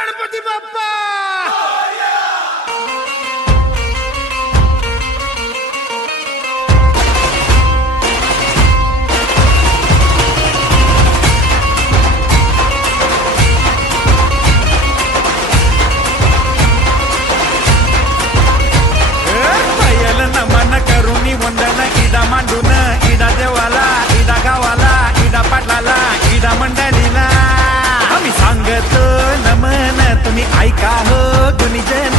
गणपती बाप्पा नमन करुणी वंदन इडा मांडून इडा देवाला इडा गावाला इडा पाटलाला इडा मंडळीला आम्ही सांगतो नमन तुम्ही ऐका हो गुणीजन